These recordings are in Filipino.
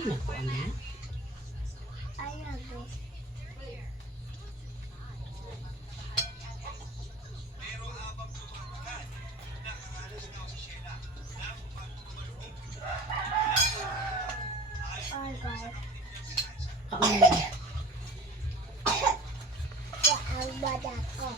Ay, naku, ano? Ayaw. Ay, guys. Kaon na. Ang bada ko.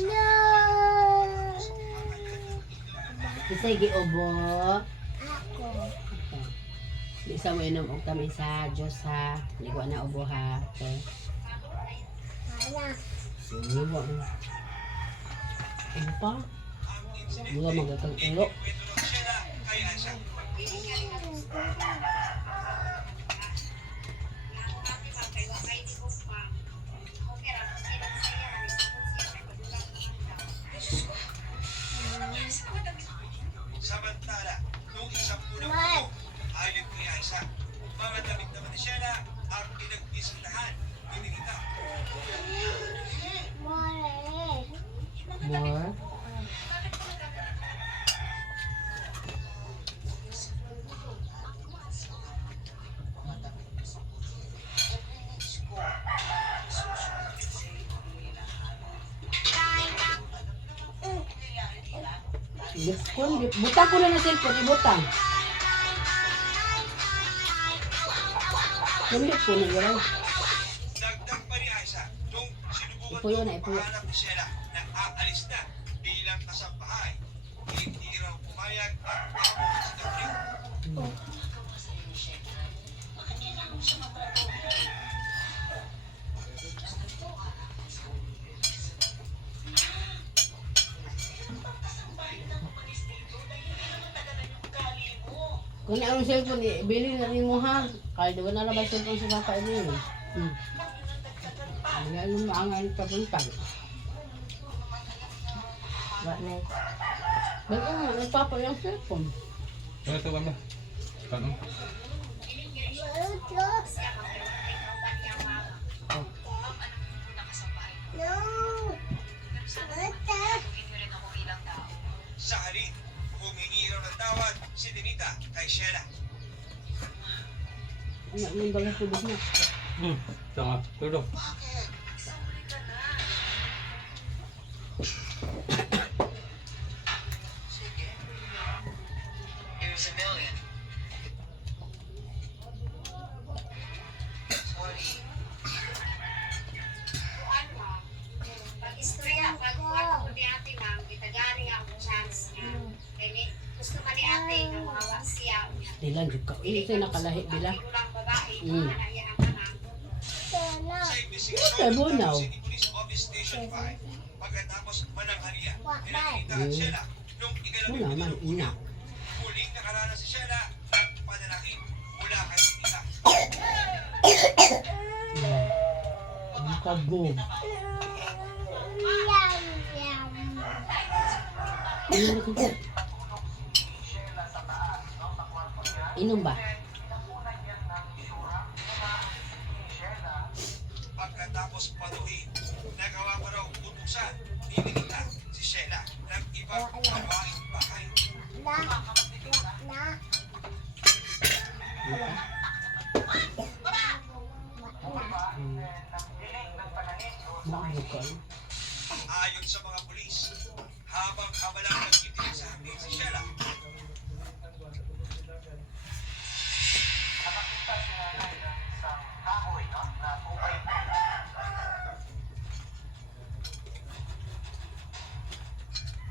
No! Isa'y giubo. Ako. Di isa mo inom og tamis sa Diyos ha. Ligo na ubo ha. Okay. Hala. Sige mo. Ano pa? Mula magatang ulo. Samantala, nung isang unang ulo, ayon kay Aisha, mga damit naman ni Sheila ang pinagbisintahan ni Ninita. More. Butang ko na ng cellphone, ibutang. Nandit ko na yun. Dagdag pa ni Aisha, nung sinubukan Ipuyo na, ipuyo. mahanap ni Sheila na aalis na bilang kasambahay, hindi raw pumayag at nakapagod sa Gabriel. Kung anong cellphone, bili na rin mo ha. Kahit di ba nalabas cellphone sa papa niyo. Wala nung maangal papuntag. Ba na eh. Ba't nga, nagpapa yung cellphone. Ano ito ba? Ano? No! Bata! Sa halip, humingi raw ng tawad si Ninita kay Sheila. Ano, yung balas tubos na. Tama. Tulog. Here's $1 million. 20. Pag-istorya, pag-kuha ko di ate ma'am, itagari nga akong chance nga. Kaya gusto man ni ate ng mga waksiya niya. Dilan, yung ka. Ini sa'yo nakalahi, bila. Kulang babae, Mm. mga naiyan ka na. Sana! Sa imbisigasyon Ano, ng bunaw? City Police Office Station 5, pagkatapos mananghalia, Why? pinakita ang Sheila nung ikalabing Wala man, minuto. ina. Muling nakaranas si Sheila ng panalangin mula kay Ninita. Ang kago. Yum! Yum! Inom na ka. Inom ba? Pagkatapos paluhin, nagawa pa raw utusan ni Ninita si Sheila ng ibang gawaing bahay. Na! Na! Makabukal. Ayon sa mga pulis, habang abalang nagtitingin sa hangin si Sheila,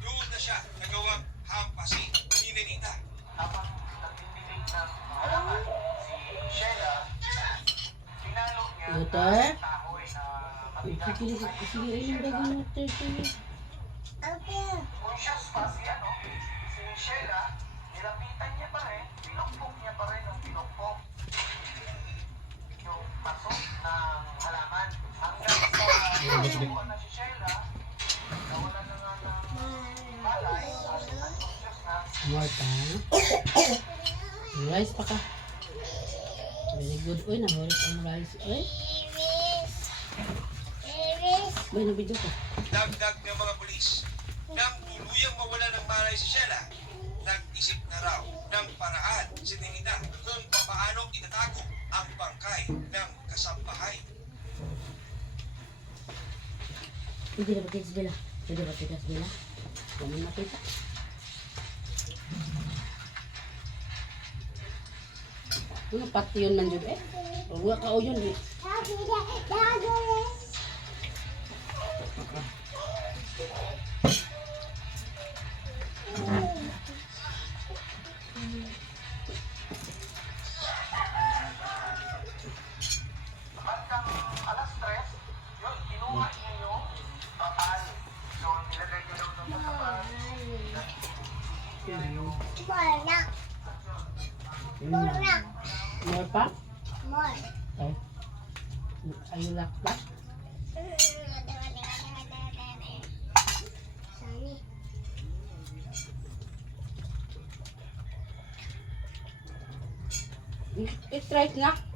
doon na siya nagawang hampasin ni Ninita. Luther? Sige, sige, inom ba yung Luther? Sige. Ate! Conscious pa si Sheila, nilapitan niya pa rin, pinukpok niya pa rin ang pinukpok. Yung pasok ng halaman. Hanggang sa na si Sheila, nawalan na nga ng balay, unconscious na. More pa. Rice pa ka. Very good. Uy, nahulit ang rice. Uy. May nabidyo ka. Dagdag ng mga pulis. Nang tuluyang mawala ng malay si Sheila, nag-isip na raw ng paraan si Ninita kung paano itatago ang bangkay ng kasambahay. Pwede na ba tigas Bella? Pwede ba tigas Bella? Huwag mo nakita. Ano pati yun man dyan eh? Huwag ka o yun eh. Bandang alas 3, yun, kinuha niya yung papal. So, nilagay niya daw doon sa papal. More na. More pa? More. Oh. Ayun lang pa? Sani. I-try na.